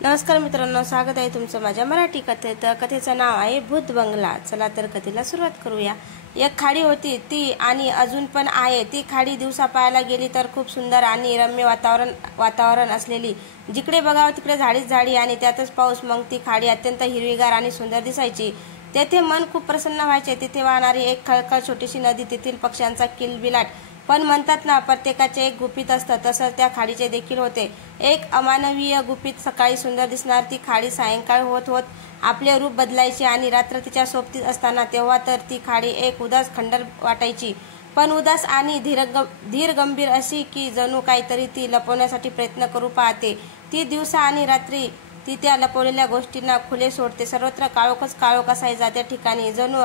नमस्कार मित्रांनो, स्वागत आहे तुमचं माझ्या मराठी कथेत. कथेचं नाव आहे भूत बंगला. चला तर कथेला सुरुवात करूया. एक खाडी होती ती आणि अजून पण आहे. ती खाडी दिवसा पाहायला गेली तर खूप सुंदर आणि रम्य वातावरण असलेली. जिकडे बघावं तिकडे झाडीच झाडी आणि त्यातच पाऊस. मग ती खाडी अत्यंत हिरवीगार आणि सुंदर दिसायची. तेथे मन खूप प्रसन्न व्हायचे. तिथे वाहणारी एक खळखळ छोटीशी नदी, तेथील पक्ष्यांचा किलबिलाट. पण म्हणतात ना, प्रत्येकाचे एक गुपित असतं, तसं त्या खाडीचे देखील होते. एक अमानवीय गुपित. सकाळी सुंदर दिसणार ती खाडी सायंकाळ होत होत आपले रूप बदलायची आणि रात्र तिच्या सोबतीत असताना तेव्हा तर ती खाडी एक उदास खंडर वाटायची. पण उदास आणि धीर गंभीर अशी की जणू काहीतरी ती लपवण्यासाठी प्रयत्न करू पाहते. ती दिवसा आणि रात्री ती त्या लपवलेल्या गोष्टींना खुले सोडते. सर्वत्र काळोखच काळोख असायचा. त्या ठिकाणी जणू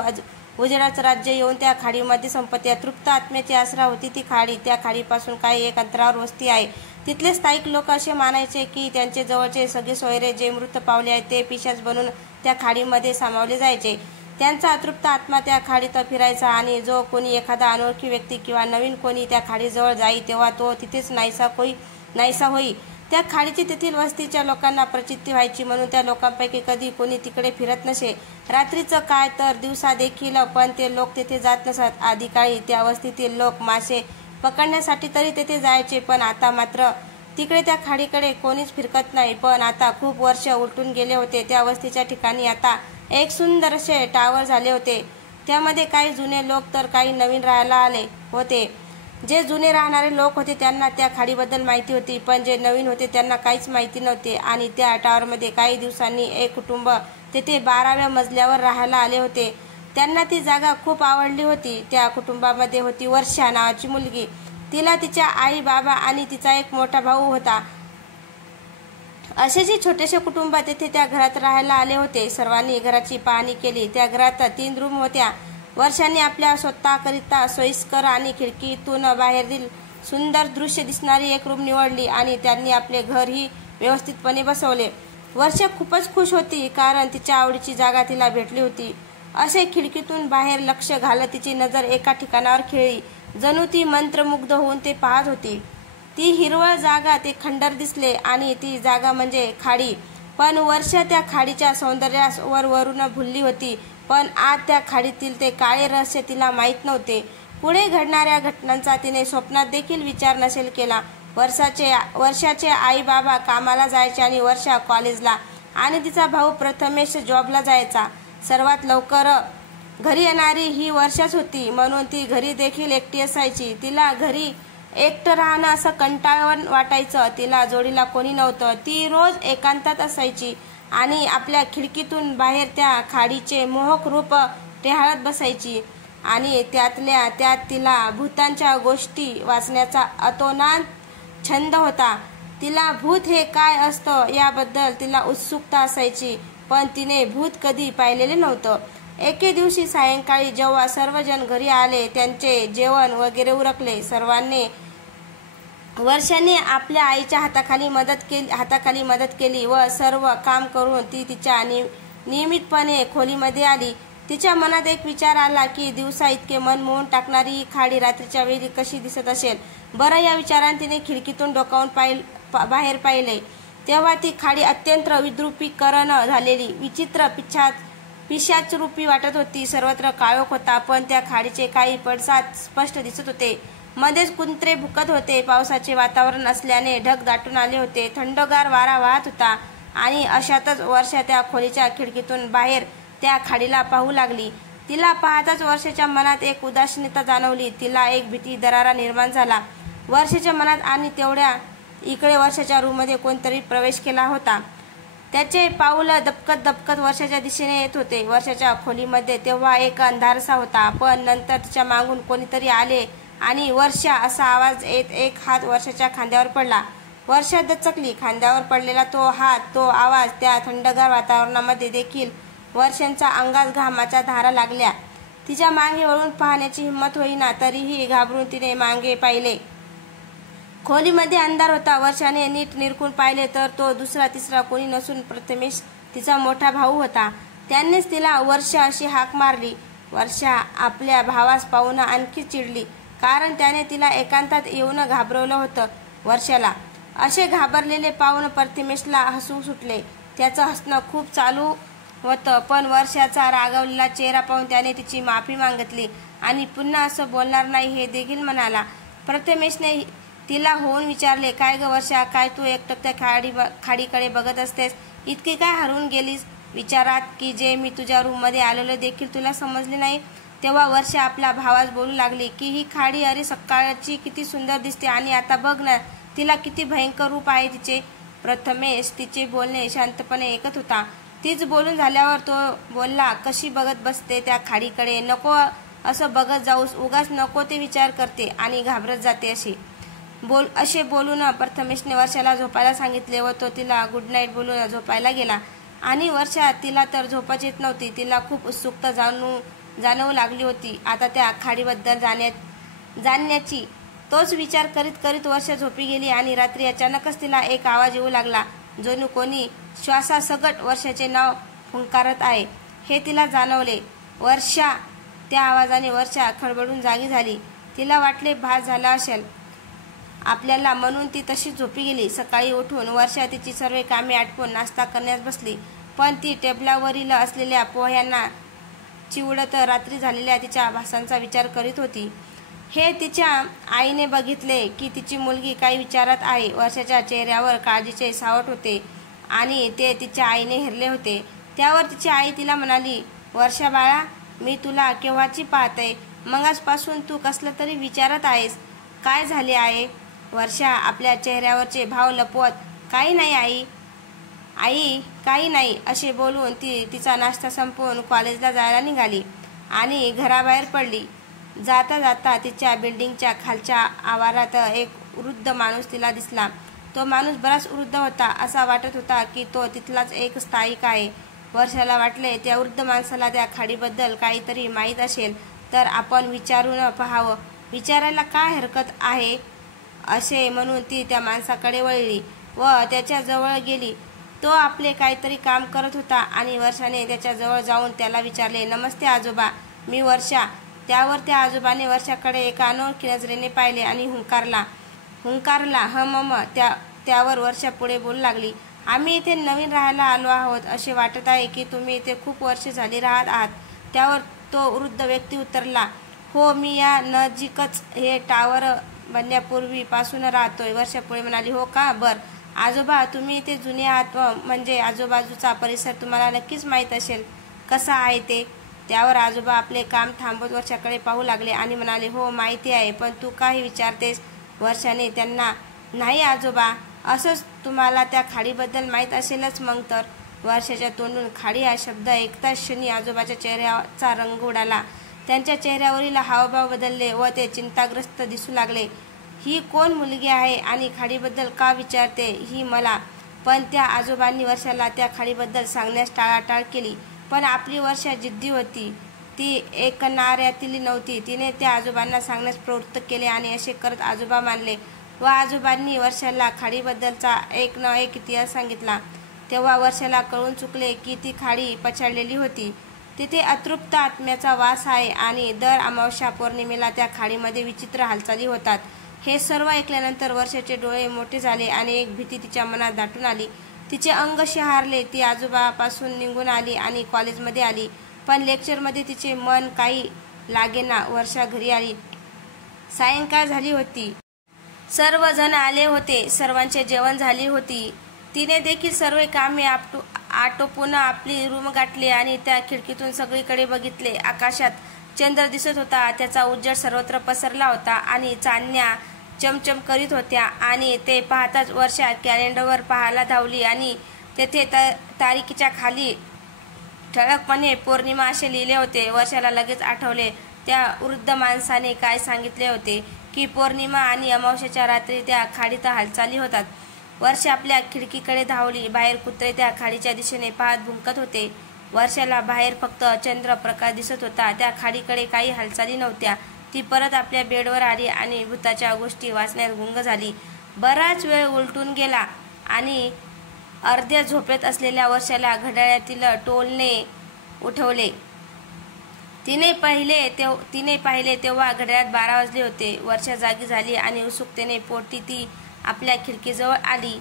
उजेडाचं राज्य येऊन त्या खाडीमध्ये संपत्ती. तृप्त आत्म्याची आसरा होती ती खाडी. त्या खाडीपासून काही एक अंतरावर वस्ती आहे. तिथले स्थायिक लोक असे मानायचे की त्यांचे जवळचे सगळे सोयरे जे मृत पावले आहेत ते पिशाच बनून त्या खाडीमध्ये सामावले जायचे. त्यांचा अतृप्त आत्मा त्या खाडीत फिरायचा आणि जो कोणी एखादा अनोळखी व्यक्ती किंवा नवीन कोणी त्या खाडीजवळ जाई तेव्हा तो तिथेच नाहीसा होई. त्या खाडीची तेथील वस्तीच्या लोकांना प्रचिती व्हायची. म्हणून त्या लोकांपैकी कधी कोणी तिकडे फिरत नसे. रात्रीचं काय तर दिवसा देखील, पण ते लोक तेथे जात नसत. आधी काळी त्या वस्तीतील लोक मासे पकडण्यासाठी तरी तेथे जायचे, पण आता मात्र तिकडे त्या खाडीकडे कोणीच फिरकत नाही. पण आता खूप वर्ष उलटून गेले होते. त्या वस्तीच्या ठिकाणी आता एक सुंदर असे टावर झाले होते. त्यामध्ये काही जुने लोक तर काही नवीन राहायला आले होते. जे जुने राहणारे लोक होते त्यांना त्या खाडीबद्दल माहिती होती, पण जे नवीन होते त्यांना काहीच माहिती नव्हते. आणि त्या टावरमध्ये काही दिवसांनी एक कुटुंब तेथे 12व्या मजल्यावर राहायला आले होते. त्यांना ती जागा खूप आवडली होती. त्या कुटुंबामध्ये होती वर्षा नावाची मुलगी. तिला तिच्या आई बाबा आणि तिचा एक मोठा भाऊ होता. असे जे छोटेसे कुटुंब तेथे त्या घरात राहायला आले होते. सर्वांनी घराची पाहणी केली. त्या घरात 3 रूम होत्या. वर्षाने आपल्या स्वतःकरिता सोयीस्कर आणि खिडकीतून बाहेरील सुंदर दृश्य दिसणारी एक रूम निवडली आणि त्यांनी आपले घर ही व्यवस्थितपणे बसवले. वर्षा खूपच खुश होती, कारण तिच्या आवडीची जागा तिला भेटली होती. असे खिडकीतून बाहेर लक्ष घालत तिची नजर एका ठिकाणावर खेळली. जणू ती मंत्रमुग्ध होऊन ते पाहत होती. ती हिरवळ जागा, ते खंडर दिसले आणि ती जागा म्हणजे खाडी. पण वर्षा त्या खाडीच्या सौंदर्यावर वरून भुलली होती. पण आज त्या खाडीतील ते काळे रहस्य तिला माहीत नव्हते. पुढे घडणाऱ्या घटनांचा तिने स्वप्नात देखील विचार नसेल केला. वर्षाचे आई बाबा कामाला जायचे आणि वर्षा कॉलेजला आणि तिचा भाऊ प्रथमेश जॉबला जायचा. सर्वात लवकर घरी येणारी ही वर्षाच होती, म्हणून ती घरी देखील एकटी असायची. तिला घरी एकटं राहणं असं कंटाळवाणं वाटायचं. तिला जोडीला कोणी नव्हतं. ती रोज एकांतात असायची आणि आपल्या खिडकीतून बाहेर त्या खाडीचे मोहक रूप टेहाळत बसायची. आणि त्यातल्या त्यात तिला भूतांच्या गोष्टी वाचण्याचा अतोनात छंद होता. तिला भूत हे काय असतं याबद्दल तिला उत्सुकता असायची, पण तिने भूत कधी पाहिलेले नव्हतं. एके दिवशी सायंकाळी जेव्हा सर्वजण घरी आले, त्यांचे जेवण वगैरे उरकले. वर्षाने आपल्या आईच्या हाताखाली मदत केली व सर्व काम करून ती तिच्या नियमितपणे खोलीमध्ये आली. तिच्या मनात एक विचार आला की दिवसा इतके मन मोहून टाकणारी ही खाडी रात्रीच्या वेळी कशी दिसत असेल बरं. या विचाराने तिने खिडकीतून डोकावून बाहेर पाहिले. तेव्हा ती खाडी अत्यंत विद्रुपीकरण झालेली विचित्र पिशाचरूपी वाटत होती. सर्वत्र काळोख होता, पण त्या खाडीचे काही पडसाद स्पष्ट दिसत होते. मध्येच कुंत्रे भुकत होते. पावसाचे वातावरण असल्याने ढग दाटून आले होते. थंडगार वारा वाहत होता. आणि अशातच वर्षा त्या खोलीच्या खिडकीतून बाहेर त्या खाडीला पाहू लागली. तिला पाहताच वर्षाच्या मनात एक उदासीनता जाणवली. तिला एक भीती दरारा निर्माण झाला वर्षाच्या मनात. आणि तेवढ्या इकडे वर्षाच्या रूममध्ये कोणतरी प्रवेश केला होता. त्याचे पाऊल दबकत वर्षाच्या दिशेने येत होते. वर्षाच्या खोलीमध्ये तेव्हा एक अंधारसा होता, पण नंतर तिच्या मागून कोणीतरी आले आणि वर्षा असा आवाज येत एक हात वर्षाच्या खांद्यावर पडला. वर्षा दचकली. खांद्यावर पडलेला तो हात, तो आवाज, त्या थंडगार वातावरणामध्ये देखील वर्षांच्या अंगात घामाच्या धारा लागल्या. तिच्या मागे वळून पाहण्याची हिंमत होईना, तरीही घाबरून तिने मागे पाहिले. खोलीमध्ये अंधार होता. वर्षाने नीट निरखून पाहिले तर तो दुसरा तिसरा कोणी नसून प्रथमेश, तिचा मोठा भाऊ होता. त्यानेच तिला वर्षा अशी हाक मारली. वर्षा आपल्या भावास पाहून आणखी चिडली, कारण त्याने तिला एकांतात येऊन घाबरवलं होतं. वर्षाला असे घाबरलेले पाहून प्रथमेशला हसू सुटले. त्याचं हसणं खूप चालू होतं, पण वर्षाचा रागावलेला चेहरा पाहून त्याने तिची माफी मागितली आणि पुन्हा असं बोलणार नाही हे देखील म्हणाला. प्रथमेशने तिला होऊन विचारले, काय ग वर्षा, काय तू एकटक खाडीकडे बघत असतेस? इतकी काय हरवून गेलीस विचारात की जे मी तुझ्या रूममध्ये आलेलो देखील तुला समजले नाही? तेव्हा वर्षा आपल्या भावास बोलू लागली की ही खाडी, अरे सकाळची किती सुंदर दिसते आणि आता बघ ना, तिला किती भयंकर रूप आहे तिचे. प्रथमेश तिचे बोलणे शांतपणे ऐकत होता. तीच बोलून झाल्यावर तो बोलला, कशी बघत बसते त्या खाडीकडे? नको असं बघत जाऊस, उगाच नको ते विचार करते आणि घाबरत जाते. असे बोलून प्रथमेशने वर्षाला झोपायला सांगितले व तो तिला गुड नाईट बोलून झोपायला गेला. आणि वर्षा, तिला तर झोपच येत नव्हती. तिला खूप उत्सुकता जाणवू लागली होती आता त्या खाडीबद्दल जाणण्याची. तोच विचार करीत करीत वर्षा झोपी गेली आणि रात्री अचानकच तिला एक आवाज येऊ लागला. जणू कोणी श्वासासकट वर्षाचे नाव फुंकारत आहे हे तिला जाणवले. वर्षा, त्या आवाजाने वर्षा खडबडून जागी झाली. तिला वाटले भास झाला असेल आपल्याला, म्हणून ती तशीच झोपी गेली. सकाळी उठून वर्षा तिची सर्व कामे आटपून नाश्ता करण्यास बसली, पण ती टेबलावरील असलेल्या पोह्यांना चिवडत रात्री झालेल्या तिच्या भासांचा विचार करीत होती. हे तिच्या आईने बघितले की तिची मुलगी काही विचारात आहे. वर्षाच्या चेहऱ्यावर काळजीचे सावट होते आणि ते तिच्या आईने हेरले होते. त्यावर तिची आई तिला म्हणाली, वर्षा बाळा, मी तुला केव्हाची पाहते, मगाचपासून तू कसलं तरी विचारत आहेस. काय झाले आहे? वर्षा आपल्या चेहऱ्यावरचे भाव लपवत, काही नाही आई काही नाही असे बोलून ती तिचा नाश्ता संपवून कॉलेजला जायला निघाली आणि घराबाहेर पडली. जाता जाता तिच्या बिल्डिंगच्या खालच्या आवारात एक वृद्ध माणूस तिला दिसला. तो माणूस बराच वृद्ध होता. असा वाटत होता की तो तिथलाच एक स्थायिक आहे. वर्षाला वाटले त्या वृद्ध माणसाला त्या खाडीबद्दल काहीतरी माहीत असेल तर आपण विचारून पाहावं. विचारायला काय हरकत आहे असे म्हणून ती त्या माणसाकडे वळली व त्याच्या जवळ गेली. तो आपले काहीतरी काम करत होता आणि वर्षाने त्याच्या जवळ जाऊन त्याला विचारले, नमस्ते आजोबा, मी वर्षा. त्यावर त्या आजोबाने वर्षाकडे एका अनोळखी नजरेने पाहिले आणि हुंकारला हम. त्यावर वर्षा पुढे बोलू लागली, आम्ही इथे नवीन राहायला आलो आहोत. असे वाटत आहे की तुम्ही इथे खूप वर्षे झाली राहत आहात. त्यावर तो वृद्ध व्यक्ती उत्तरला, हो, मी या नजीकच हे टावर बनण्यापूर्वीपासून राहतोय. वर्षा पुढे म्हणाली, हो का, बर. आजोबा, तुम्ही इथे जुने आहात म्हणजे आजूबाजूचा परिसर तुम्हाला नक्कीच माहीत असेल कसा आहे ते. त्यावर आजोबा आपले काम थांबवत वर्षाकडे पाहू लागले आणि म्हणाले, हो, माहिती आहे, पण तू काही विचारतेस? वर्षाने त्यांना, नाही आजोबा, असंच तुम्हाला त्या खाडीबद्दल माहीत असेलच मग तर. वर्षाच्या तोंडून खाडी हा शब्द ऐकताच क्षणी आजोबाच्या चेहऱ्याचा रंग उडाला. त्यांच्या चेहऱ्यावरील हावभाव बदलले व ते चिंताग्रस्त दिसू लागले. ही कोण मुलगी आहे आणि खाडीबद्दल का विचारते ही मला? पण त्या आजोबांनी वर्षाला त्या खाडीबद्दल सांगण्यास टाळाटाळ केली. पण आपली वर्षा जिद्दी होती. ती ऐकणाऱ्यातील नव्हती. तिने त्या आजोबांना सांगण्यास प्रवृत्त केले आणि असे करत आजोबा मानले व आजोबांनी वर्षाला खाडीबद्दलचा एक न एक इतिहास सांगितला. तेव्हा वर्षाला कळून चुकले की ती खाडी पछाडलेली होती. तिथे अतृप्त आत्म्याचा वास आहे आणि दर अमावस्या पौर्णिमेला त्या खाडीमध्ये विचित्र हालचाली होतात. हे सर्व ऐकल्यानंतर वर्षाचे डोळे मोठे झाले आणि एक भीती तिच्या मनात दाटून आली. तिचे अंग शहारले. ती आजोबापासून निघून आली आणि कॉलेजमध्ये आली, पण लेक्चरमध्ये तिचे मन काही लागेना. वर्षा घरी आली. सायंकाळ झाली होती. सर्वजण आले होते. सर्वांचे जेवण झाली होती. तिने देखील सर्व कामे आटोपून आपली रूम गाठली आणि त्या खिडकीतून सगळीकडे बघितले. आकाशात चंद्र दिसत होता. त्याचा उजेड सर्वत्र पसरला होता आणि चांदण्या चमचम करीत होत्या. आणि ते पाहताच वर्षा कॅलेंडरवर पाहायला धावली आणि तेथे तारीखीच्या खाली ठळकपणे पौर्णिमा असे लिहिले होते. वर्षाला लगेच आठवले त्या वृद्ध माणसाने काय सांगितले होते की पौर्णिमा आणि अमावस्येच्या रात्री त्या खाडीत हालचाली होतात. वर्षा आपल्या खिडकीकडे धावली. बाहेर कुत्रे त्या खाडीच्या दिशेने पाहत भुंकत होते. वर्षाला बाहेर फक्त चंद्र प्रकाश दिसत होता. त्या खाडीकडे काही हालचाली नव्हत्या. ती परत आपल्या बेडवर आली आणि भूताच्या गोष्टी वाचण्यात गुंग झाली. बराच वेळ उलटून गेला आणि अर्ध्या झोपेत असलेल्या वर्षाला घड्याळातील टोलने उठवले. तिने पाहिले तेव्हा घड्याळात 12 वाजले होते. वर्षा जागी झाली आणि उत्सुकतेने पोटी ती आपल्या खिडकीजवळ आली.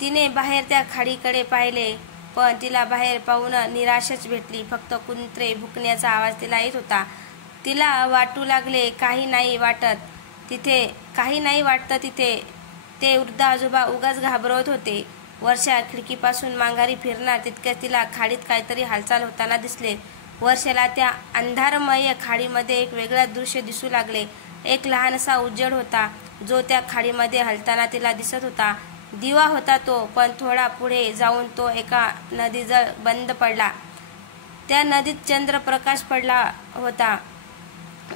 तिने बाहेर त्या खाडीकडे पाहिले, पण तिला बाहेर पाहून निराशाच भेटली. फक्त कुत्रे भुंकण्याचा आवाज तिला येत होता. तिला वाटू लागले काही नाही वाटत तिथे. ते वृद्ध आजोबा उगाच घाबरवत होते. वर्षा खिडकीपासून माघारी फिरणार तितक्यात तिला खाडीत काहीतरी हालचाल होताना दिसले. वर्षाला त्या अंधारमय खाडीमध्ये एक वेगळं दृश्य दिसू लागले. एक लहानसा उजेड होता जो त्या खाडीमध्ये हलताना तिला दिसत होता. दिवा होता तो, पण थोडा पुढे जाऊन तो एका नदीजवळ बंद पडला. त्या नदीत चंद्रप्रकाश पडला होता.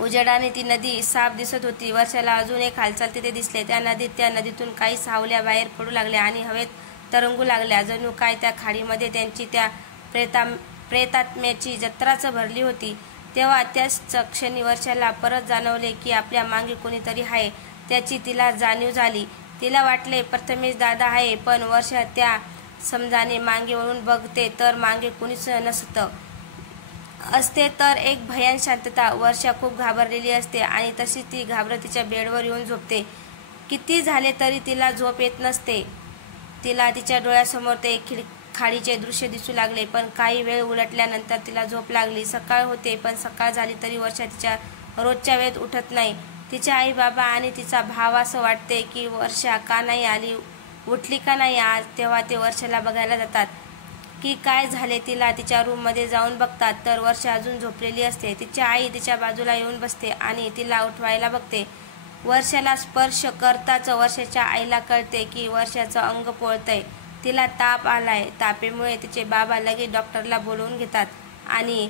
उजेडाने ती नदी साफ दिसत होती. वर्षाला अजून एक हालचाल तिथे दिसले. त्या नदीतून काही सावल्या बाहेर पडू लागल्या आणि हवेत तरंगू लागल्या. जणू काय त्या खाडीमध्ये त्यांची त्या प्रेतात्म्याची जत्राच भरली होती. तेव्हा त्याच क्षणी वर्षाला परत जाणवले की आपल्या मागे कोणीतरी आहे. त्याची तिला जाणीव झाली. तिला वाटले प्रथमेश दादा आहे, पण वर्षा त्या समजाने मागे वळून बघते तर मागे कुणीच नसतं. असते तर एक भयान शांतता. वर्षा खूप घाबरलेली असते आणि तशीच ती घाबरत तिच्या बेडवर येऊन झोपते. किती झाले तरी तिला झोप येत नसते. तिला तिच्या डोळ्यासमोर ते खाडीचे दृश्य दिसू लागले. पण काही वेळ उलटल्यानंतर तिला झोप लागली. सकाळ होते, पण सकाळ झाली तरी वर्षा तिच्या रोजच्या वेळेत उठत नाही. तिच्या आई बाबा आणि तिचा भाव असं वाटते की वर्षा का नाही आली, उठली का नाही आज. तेव्हा ते वर्षाला बघायला जातात की काय झाले. तिला तिच्या रूममध्ये जाऊन बघतात तर वर्षा अजून झोपलेली असते. तिची आई तिच्या बाजूला येऊन बसते आणि तिला उठवायला बघते. वर्षाला स्पर्श करताच वर्षाच्या आईला कळते की वर्षाचं अंग पोळतंय. तिला ताप आलाय. तापेमुळे तिचे बाबा लगेच डॉक्टरला बोलवून घेतात आणि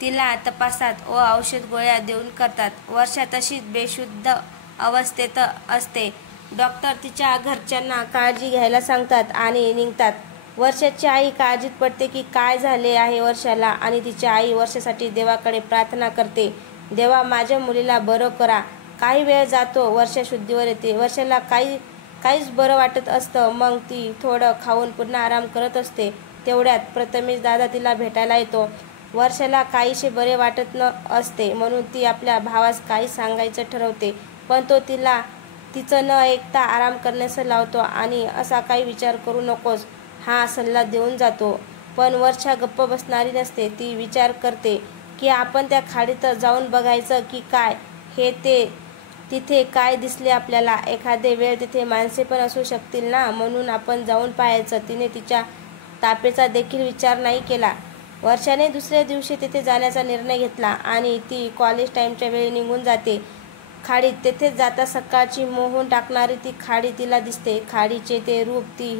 तिला तपासतात व औषध गोळ्या देऊन करतात. वर्षा तशीच बेशुद्ध अवस्थेत असते. डॉक्टर तिच्या घरच्यांना काळजी घ्यायला सांगतात आणि निघतात. वर्षाची आई काळजीत पडते की काय झाले आहे वर्षाला, आणि तिची आई वर्षासाठी देवाकडे प्रार्थना करते, देवा माझ्या मुलीला बरं करा. काही वेळ जातो. वर्षा शुद्धीवर येते. वर्षाला काहीच बरं वाटत असतं. मग ती थोडं खाऊन पुन्हा आराम करत असते. तेवढ्यात प्रथमेश दादा तिला भेटायला येतो. वर्षाला काहीसे बरे वाटत न असते, म्हणून ती आपल्या भावास काही सांगायचं ठरवते, पण तो तिचं न ऐकता आराम करण्यास लावतो आणि असा काही विचार करू नकोस हा सल्ला देऊन जातो. पण वर्षा गप्प बसणारी नसते. ती विचार करते की आपण त्या खाडीत जाऊन बघायचं की काय तिथे काय दिसले आपल्याला. एखादे वेळ तिथे माणसे पण असू शकतील ना, म्हणून आपण जाऊन पाहायचं. तिने तिच्या तापेचा देखील विचार नाही केला. वर्षाने दुसऱ्या दिवशी तिथे जाण्याचा निर्णय घेतला आणि ती कॉलेज टाईमच्या वेळी निघून जाते खाडीत. तेथेच जाता सकाळची मोहून टाकणारी ती खाडी तिला दिसते. खाडीचे ते रूप, ती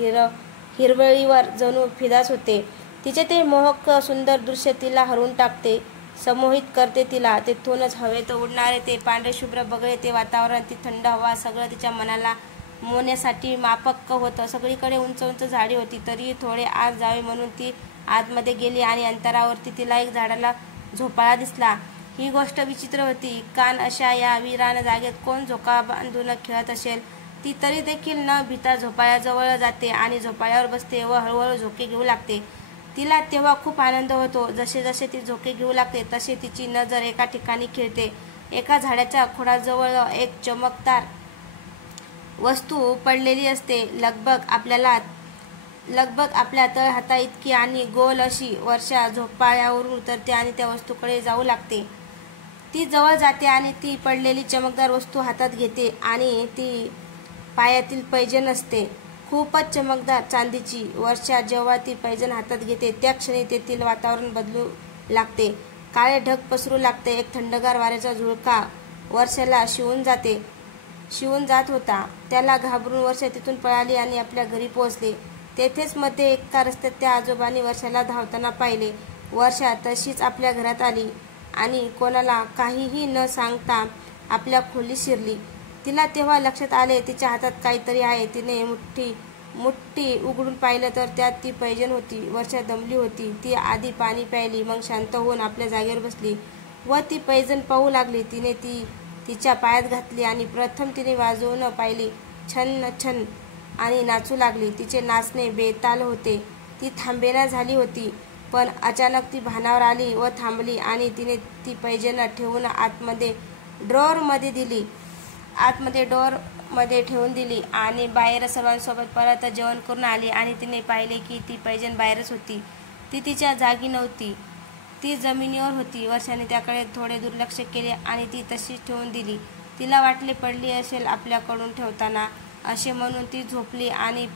हिरवळीवर जणू फिदाच होते. तिचे ते मोहक सुंदर दृश्य तिला हरवून टाकते, संमोहित करते तिला. तेथूनच हवेत उडणारे ते पांढरे शुभ्र बगळे, ते वातावरण, ती थंड हवा, सगळं तिच्या मनाला मोहण्यासाठी मापक्क होतं. सगळीकडे उंच उंच झाडी होती. तरीही थोडे आत जावे म्हणून ती आतमध्ये गेली आणि अंतरावरती तिला एक झाडाला झोपाळा दिसला. ही गोष्ट विचित्र होती. कान अशा या वीरान जागेत कोण झोका बांधून खेळत असेल. ती तरी देखील न भिता झोपाळ्याजवळ जाते आणि झोपाळ्यावर बसते व हळूहळू झोके घेऊ लागते. तिला तेव्हा खूप आनंद होतो. जसे जसे ती झोके घेऊ लागते तसे तिची नजर एका ठिकाणी खेळते. एका झाडाच्या खोडाजवळ एक चमकदार वस्तू पडलेली असते. लगभग आपल्या तळहाता इतकी आणि गोल अशी. वर्षा झोपाळ्यावरून उतरते आणि त्या वस्तूकडे जाऊ लागते. ती जवळ जाते आणि ती पडलेली चमकदार वस्तू हातात घेते आणि ती पायातील पैंजण असते, खूपच चमकदार चांदीची. वर्षा जेव्हा ती पैंजण हातात घेते त्या क्षणी तेथील वातावरण बदलू लागते. काळे ढग पसरू लागते. एक थंडगार वाऱ्याचा झुळका वर्षाला शिवून जात होता. त्याला घाबरून वर्षा तिथून पळाली आणि आपल्या घरी पोहोचली. तेथेच मध्ये एका रस्त्यात त्या आजोबांनी वर्षाला धावताना पाहिले. वर्षा तशीच आपल्या घरात आली आणि कोणाला काहीही न सांगता आपल्या खोलीत शिरली. तिला तेव्हा लक्षात आले तिच्या हातात काहीतरी आहे. तिने मुठ्ठी उघडून पाहिलं तर त्यात ती पैंजण होती. वर्षा दमली होती. ती आधी पाणी प्यायली, मग शांत होऊन आपल्या जागेवर बसली व ती पैंजण पाहू लागली. तिने ती तिच्या पायात घातली आणि प्रथम तिने वाजवून पाहिली. छन छन आणि नाचू लागली. तिचे नाचणे बेताल होते. ती थांबेना झाली होती, पण अचानक ती भानावर आली व थांबली आणि तिने ती पैंजण ठेवून आतमध्ये ड्रॉअरमध्ये दिली. आतमध्ये ड्रॉअर मध्ये ठेवून दिली आणि बाहेर सर्वांसोबत परत जेवण करून आली आणि तिने पाहिले की ती पैंजण बाहेरच होती. ती तिच्या जागी नव्हती, ती जमिनीवर होती. वर्षाने त्याकडे थोडे दुर्लक्ष केले आणि ती तशीच ठेवून दिली. तिला वाटले पडली असेल आपल्याकडून ठेवताना असे म्हणून ती झोपली आणि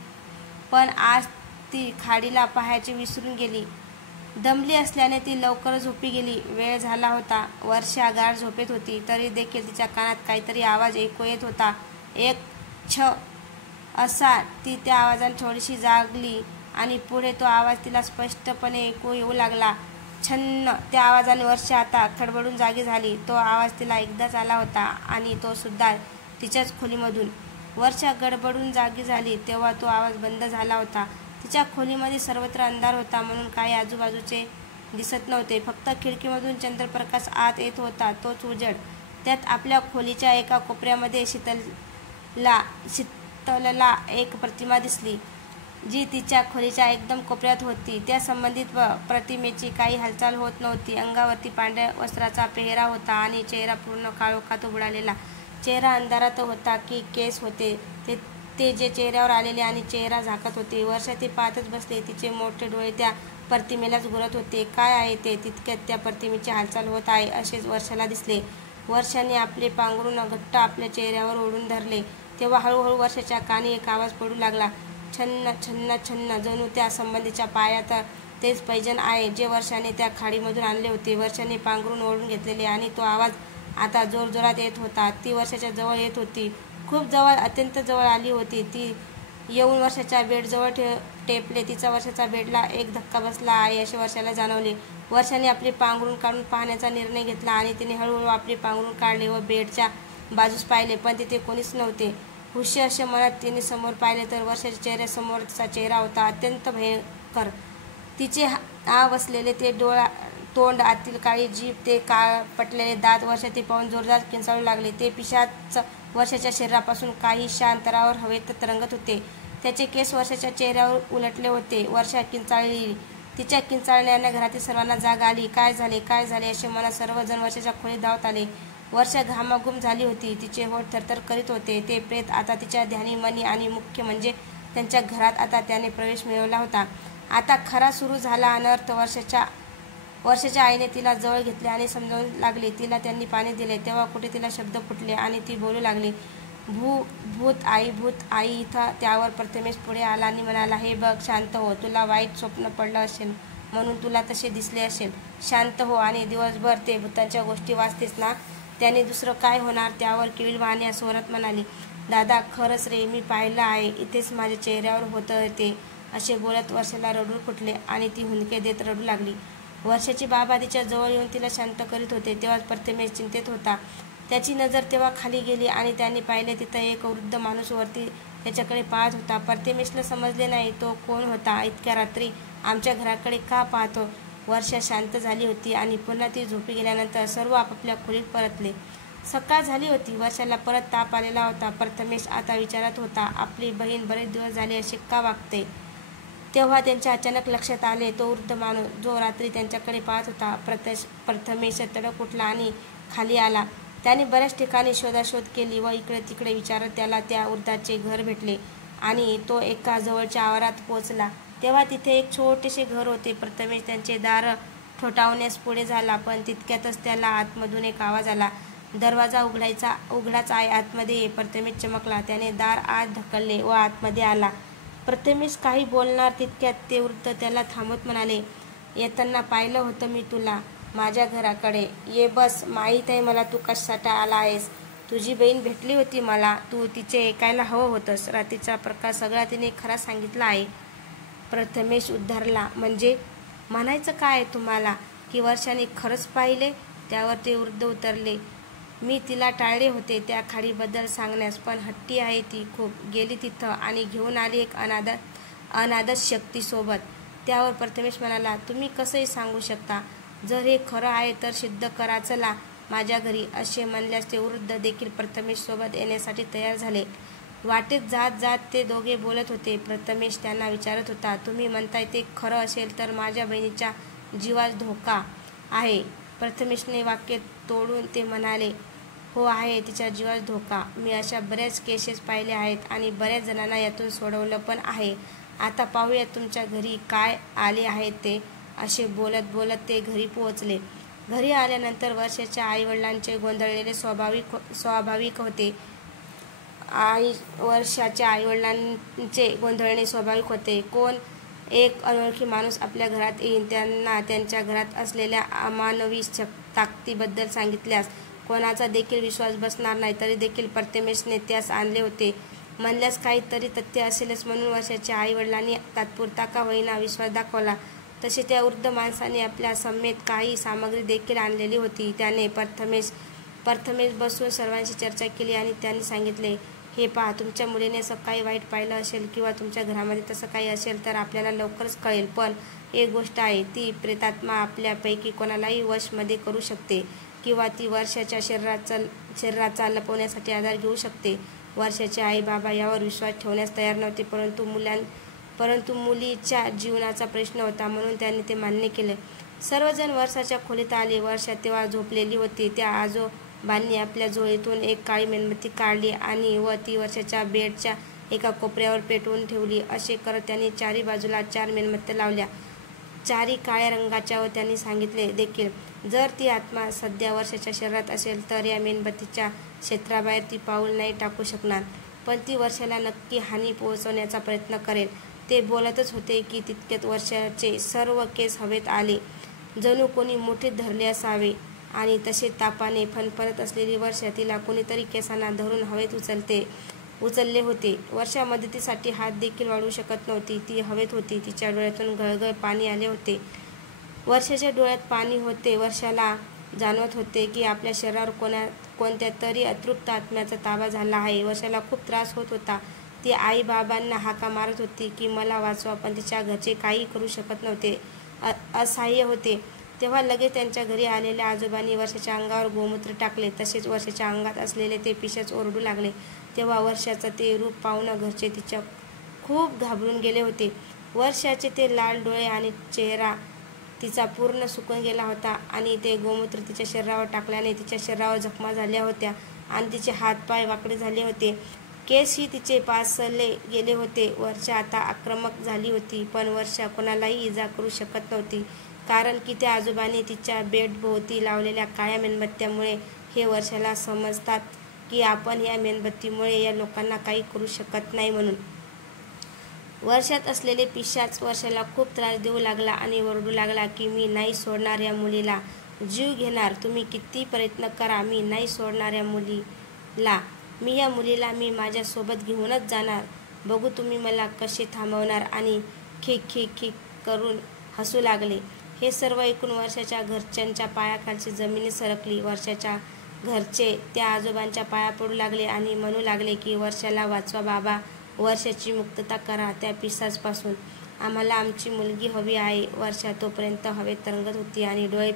पण आज ती खाडीला पाहायचे विसरून गेली. दमली असल्याने ती लवकर झोपी गेली. वेळ झाला होता. वर्षा गाढ झोपेत होती तरी देखील तिच्या कानात काहीतरी आवाज ऐकू येत होता. एक छ असा. ती त्या आवाजाने थोडीशी जागली आणि पुढे तो आवाज तिला स्पष्टपणे ऐकू येऊ लागला. छन्न. त्या आवाजाने वर्षा आता खडबडून जागी झाली. तो आवाज तिला एकदाच आला होता आणि तो सुद्धा तिच्याच खोलीमधून. वर्षा गडबडून जागी झाली तेव्हा तो आवाज बंद झाला होता. तिच्या खोलीमध्ये सर्वत्र अंधार होता म्हणून काही आजूबाजूचे दिसत नव्हते. फक्त खिडकीमधून चंद्रप्रकाश आत येत होता, तोच उजेड. त्यात आपल्या खोलीच्या एका कोपऱ्यामध्ये शीतलला एक प्रतिमा दिसली, जी तिच्या खोलीच्या एकदम कोपऱ्यात होती. त्या संबंधित प्रतिमेची काही हालचाल होत नव्हती. अंगावरती पांढऱ्या वस्त्राचा पेहराव होता आणि चेहरा पूर्ण काळोखात बुडालेला. चेहरा अंधारात होता की केस होते ते जे चेहऱ्यावर आलेले आणि चेहरा झाकत होते. वर्षा ती पाहतच बसले. तिचे मोठे डोळे त्या प्रतिमेलाच घुरत होते. काय आहे ते? तितक्यात त्या प्रतिमेची हालचाल होत आहे असेच वर्षाला दिसले. वर्षाने आपले पांघरूण घट्ट आपल्या चेहऱ्यावर ओढून धरले. तेव्हा हळूहळू वर्षाच्या कानी एक आवाज पडू लागला. छन्न छन्न छन्न. जणू त्या संबंधीच्या पायात तेच पैंजण आहे जे वर्षाने त्या खाडीमधून आणले होते. वर्षाने पांघरूण ओढून घेतलेले आणि तो आवाज आता जोरजोरात येत होता. ती वर्षाच्या जवळ येत होती. खूप जवळ, अत्यंत जवळ आली होती. ती येऊन वर्षाच्या बेडजवळ टेपले. तिचा वर्षाच्या बेडला एक धक्का बसला आहे असे वर्षाला जाणवले. वर्षाने आपले पांघरूण काढून पाहण्याचा निर्णय घेतला आणि तिने हळूहळू आपले पांघरूण काढले व बेडच्या बाजूस पाहिले, पण तिथे कोणीच नव्हते. हुश्य असे म्हणत तिने समोर पाहिले तर वर्षाच्या चेहऱ्यासमोर तिचा चेहरा होता, अत्यंत भयंकर. तिचे आ बसलेले ते तोंड, आतील काळी जीभ, ते काळपटलेले दात वर्षा ते पाहून जोरदार किंचाळू लागले. ते पिशाच वर्षाच्या शरीरापासून काहीशा अंतरावर हवेत तरंगत होते. त्याचे केस वर्षाच्या चेहऱ्यावर उलटले होते. वर्षा किंचाळली. तिच्या किंचाळण्याने घरातील सर्वांना जाग आली. काय झाले, काय झाले असे म्हणत सर्वजण वर्षाच्या खोलीत धावत आले. वर्षा घामाघूम झाली होती. तिचे होठ थरथर करीत होते. ते प्रेत आता तिच्या ध्यानी मनी आणि मुख्य म्हणजे त्यांच्या घरात आता त्याने प्रवेश मिळवला होता. आता खरा सुरू झाला अनर्थ. वर्षाच्या आईने तिला जवळ घेतले आणि समजावून लागले. तिला त्यांनी पाणी दिले तेव्हा कुठे तिला शब्द फुटले आणि ती बोलू लागली. भूत आई इथं. त्यावर प्रथमेश पुढे आला आणि म्हणाला, हे बघ, शांत हो. तुला वाईट स्वप्न पडलं असेल म्हणून तुला तसे दिसले असेल. शांत हो आणि दिवसभर ते भूतांच्या गोष्टी वाचतेस ना, त्याने दुसरं काय होणार? त्यावर किळीवाणे स्वरात म्हणाली, दादा, खरंच रे, मी पाहिलं आहे. इथेच माझ्या चेहऱ्यावर होतं ते. असे बोलत वर्षाला रडू फुटले आणि ती हुंदके देत रडू लागली. वर्षाची बाबा तिच्या जवळ येऊन तिला शांत करीत होते तेव्हा प्रथमेश चिंतेत होता. त्याची नजर तेव्हा खाली गेली आणि त्यांनी पाहिले तिथं एक वृद्ध माणूस वरती त्याच्याकडे पाहत होता. प्रथमेशला समजले नाही तो कोण होता. इतक्या रात्री आमच्या घराकडे का पाहतो? वर्षा शांत झाली होती आणि पुन्हा ती झोपी गेल्यानंतर सर्व आपापल्या खोलीत परतले. सकाळ झाली होती. वर्षाला परत ताप आलेला होता. प्रथमेश आता विचारत होता, आपली बहीण बरेच दिवस झाले असे का वागते? तेव्हा त्यांच्या अचानक लक्षात आले, तो वृद्ध माणूस जो रात्री त्यांच्याकडे पाहत होता. प्रथमेश तडक उठला आणि खाली आला. त्याने बऱ्याच ठिकाणी शोधाशोध केली व इकडे तिकडे विचारत त्याला त्या वृद्धाचे घर भेटले आणि तो एका जवळच्या आवारात पोहोचला. तेव्हा तिथे एक छोटेसे घर होते. प्रथमेश त्यांचे दार ठोठावण्यास पुढे झाला, पण तितक्यातच त्याला आतमधून एक आवाज आला, दरवाजा उघडाच आहे, आतमध्ये ये. प्रथमेश चमकला. त्याने दार आत ढकलले व आतमध्ये आला. प्रथमेश काही बोलणार तितक्यात ते वृद्ध त्याला थांबवत म्हणाले, येताना पाहिलं होतं मी तुला माझ्या घराकडे. ये बस. माहीत आहे मला तू कशासाठी आला आहेस. तुझी बहीण भेटली होती मला. तू तिचे ऐकायला हवं होतंस. रात्रीचा प्रकार सगळा तिने खरा सांगितला आहे. प्रथमेश उद्धारला. म्हणजे म्हणायचं काय तुम्हाला की वर्षाने खरंच पाहिले? त्यावर ते वृद्ध उतरले. मी तिला टाळले होते त्या खाडीबद्दल सांगण्यास, पण हट्टी आहे ती खूप. गेली तिथं आणि घेऊन आली एक अनादच शक्ती सोबत. त्यावर प्रथमेश म्हणाला, तुम्ही कसंही सांगू शकता. जर हे खरं आहे तर सिद्ध करा. चला माझ्या घरी. असे म्हणल्यास ते वृद्ध देखील प्रथमेश सोबत येण्यासाठी तयार झाले. वाटेत जात जात ते दोघे बोलत होते. प्रथमेश त्यांना विचारत होता, तुम्ही म्हणताय ते खरं असेल तर माझ्या बहिणीच्या जीवास धोका आहे. प्रथमेशने वाक्य तोडून ते म्हणाले, हो आहे तिच्या जीवास धोका. मी अशा बऱ्याच केसेस पाहिल्या आहेत आणि बऱ्याच जणांना यातून सोडवलं पण आहे. आता पाहूया तुमच्या घरी काय आले आहेत ते. असे बोलत बोलत ते घरी पोहोचले. घरी आल्यानंतर वर्षाच्या आईवडिलांचे गोंधळलेले स्वाभाविक होते. वर्षाच्या आईवडिलांचे गोंधळणे स्वाभाविक होते. कोण एक अनोळखी माणूस आपल्या घरात येईन, त्यांना त्यांच्या घरात असलेल्या अमानवी ताकदीबद्दल सांगितल्यास कोणाचा देखील विश्वास बसणार नाही. तरी देखील प्रथमेशने त्यास आणले होते म्हणल्यास काहीतरी तथ्य असेलच, म्हणून वर्षाच्या आईवडिलांनी तात्पुरता का होईना विश्वास दाखवला. तसे त्या वृद्ध माणसाने आपल्या समेत काही सामग्री देखील आणलेली होती. त्याने प्रथमेश बसून सर्वांशी चर्चा केली आणि त्यांनी सांगितले, हे पहा, तुमच्या मुलीने असं काही वाईट पाहिलं असेल किंवा तुमच्या घरामध्ये तसं काही असेल तर आपल्याला लवकरच कळेल. पण एक गोष्ट आहे, ती प्रेतात्मा आपल्यापैकी कोणालाही वशमध्ये करू शकते किंवा ती वर्षाच्या शरीराचा लपवण्यासाठी आधार घेऊ शकते. वर्षाचे आई बाबा यावर विश्वास ठेवण्यास तयार नव्हते, परंतु मुलीच्या जीवनाचा प्रश्न होता म्हणून त्यांनी ते मान्य केले. सर्वजण वर्षाच्या खोलीत आले. वर्षा तेव्हा झोपलेली होती. त्या आजोबांनी आपल्या झोळीतून एक काळी मेणबत्ती काढली आणि ती वर्षाच्या बेडच्या एका कोपऱ्यावर पेटवून ठेवली. असे करत त्यांनी चारी बाजूला 4 मेणबत्त्या लावल्या. चारी काळ्या रंगाच्या व त्यांनी सांगितले देखील, जर ती आत्मा सध्या वर्षाच्या शरीरात असेल तर या मेणबत्तीच्या क्षेत्राबाहेर ती पाऊल नाही टाकू शकणार, पण ती वर्षाला नक्की हानी पोहोचवण्याचा प्रयत्न करेल. ते बोलतच होते की तितक्यात वर्षाचे सर्व केस हवेत आले, जणू कोणी मुठीत धरले असावे. आणि तसे तापाने फणफणत असलेली वर्षा, तिला कोणीतरी केसांना धरून हवेत उचलले होते. वर्षा मदतीसाठी हात देखील वाढवू शकत नव्हती. ती हवेत होती. तिच्या डोळ्यातून गळगळ पाणी आले होते. वर्षाच्या डोळ्यात पाणी होते. वर्षाला जाणवत होते की आपल्या शरीरावर कोणत्या तरी अतृप्त आत्म्याचा ताबा झाला आहे. वर्षाला खूप त्रास होत होता. ती आई बाबांना हाका मारत होती की मला वाचवा, पण तिच्या घरचे काही करू शकत नव्हते, असहाय्य होते. तेव्हा लगेच त्यांच्या घरी आलेल्या आजोबांनी वर्षाच्या अंगावर गोमूत्र टाकले. तसेच वर्षाच्या अंगात असलेले ते पिशाच ओरडू लागले. तेव्हा वर्षाचं ते रूप पाहून घरचे तिच्या खूप घाबरून गेले होते. वर्षाचे ते लाल डोळे आणि चेहरा तिचा पूर्ण सुकून गेला होता आणि ते गोमूत्र तिच्या शरीरावर टाकल्याने तिच्या शरीरावर जखमा झाल्या होत्या आणि तिचे हातपाय वाकडे झाले होते. केसही तिचे पासले गेले होते. वर्षा आता आक्रमक झाली होती, पण वर्षा कोणालाही इजा करू शकत नव्हती, कारण की त्या आजोबांनी तिच्या बेडभोवती लावलेल्या काळ्या मेणबत्त्यामुळे हे वर्षाला समजतात की आपण या मेणबत्तीमुळे या लोकांना काही करू शकत नाही. म्हणून वर्षात असलेले पिशाच वर्षाला खूप त्रास देऊ लागला आणि ओरडू लागला की मी नाही सोडणार या मुलीला, जीव घेणार, तुम्ही किती प्रयत्न करा, मी नाही सोडणार या मुलीला, या मुलीला मी माझ्यासोबत घेऊनच जाणार, बघू तुम्ही मला कसे थांबवणार. आणि खिक खिक खिक करून हसू लागले. हे सर्व ऐकून वर्षाच्या घरच्यांच्या पायाखालची जमिनी सरकली. वर्षाच्या घरचे त्या आजोबांच्या पाया पडू लागले आणि म्हणू लागले की वर्षाला वाचवा बाबा, वर्षाची मुक्तता करा त्या पिशाचापासून, आम्हाला आमची मुलगी हवी आहे. वर्षा तोपर्यंत हवेत तरंगत होती आणि डोळे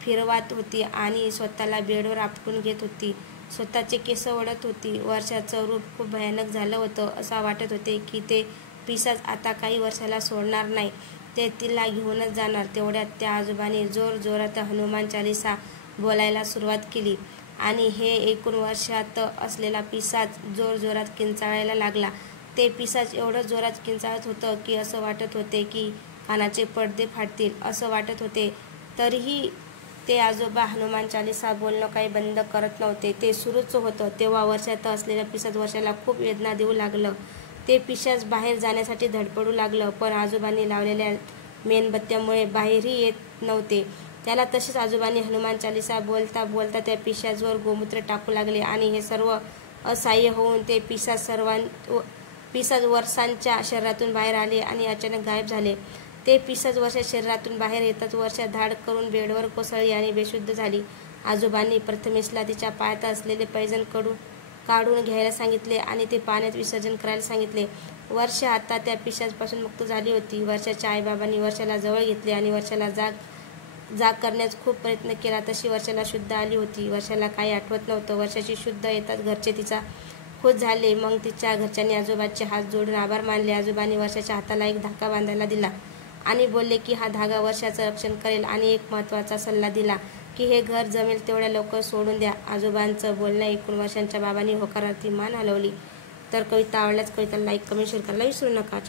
फिरवत होती आणि स्वतःला बेडवर आपटून घेत होती. स्वतःचे केस ओढत होती. वर्षाचं रूप खूप भयानक झालं होतं. असं वाटत होते की ते पिशाच आता काही वर्षाला सोडणार नाही, ते तिला घेऊनच जाणार. तेवढ्यात त्या आजोबांनी जोरजोरात हनुमान चालीसा बोलायला सुरुवात केली आणि हे ऐकून वर्षात असलेला पिशाच जोरजोरात किंचाळायला लागला. ते पिशाच एवढं जोरात किंचाळत होतं की असं वाटत होते की कानाचे पडदे फाटतील असं वाटत होते. तरीही ते आजोबा हनुमान चालीसा बोलणं काही बंद करत नव्हते. ते सुरूच होतं. तेव्हा वर्षात असलेल्या पिशाच वर्षाला खूप वेदना देऊ लागलं. ते पिशाच बाहेर जाण्यासाठी धडपडू लागलं, पण आजोबांनी लावलेल्या मेणबत्त्यामुळे बाहेरही येत नव्हते. त्याला तसेच आजोबांनी हनुमान चालीसा बोलता बोलता त्या पिशाचवर गोमूत्र टाकू लागले आणि हे सर्व असहाय्य होऊन ते पिशाच वर्षांच्या शरीरातून बाहेर आले आणि अचानक गायब झाले. ते पिशाच वर्षा शरीरातून बाहेर येताच वर्षा धाड करून बेडवर कोसळली आणि बेशुद्ध झाली. आजोबांनी प्रथमेशला तिच्या पायात असलेले पैंजण काढून घ्यायला सांगितले आणि ते पाण्यात विसर्जन करायला सांगितले. वर्षा आता त्या पिशाचपासून मुक्त झाली होती. वर्षाच्या आईबाबांनी वर्षाला जवळ घेतले आणि वर्षाला जाग करण्याचा खूप प्रयत्न केला. तशी वर्षाला शुद्ध आली होती. वर्षाला काही आठवत नव्हतं. वर्षाची शुद्ध येताच घरचे तिचा खुश झाले. मग तिच्या घरच्यांनी आजोबाचे हात जोडून आभार मानले. आजोबांनी वर्षाच्या हाताला एक धागा बांधायला दिला आणि बोलले की हा धागा वर्षाचं रक्षण करेल आणि एक महत्त्वाचा सल्ला दिला की हे घर जमेल तेवढ्या लवकर सोडून द्या. आजोबांचं बोलणं ऐकून वर्षांच्या बाबांनी होकारार्थी मान हलवली. तर कविता आवडल्यास कविताला लाईक, कमेंट, शेअर करायला विसरू नका.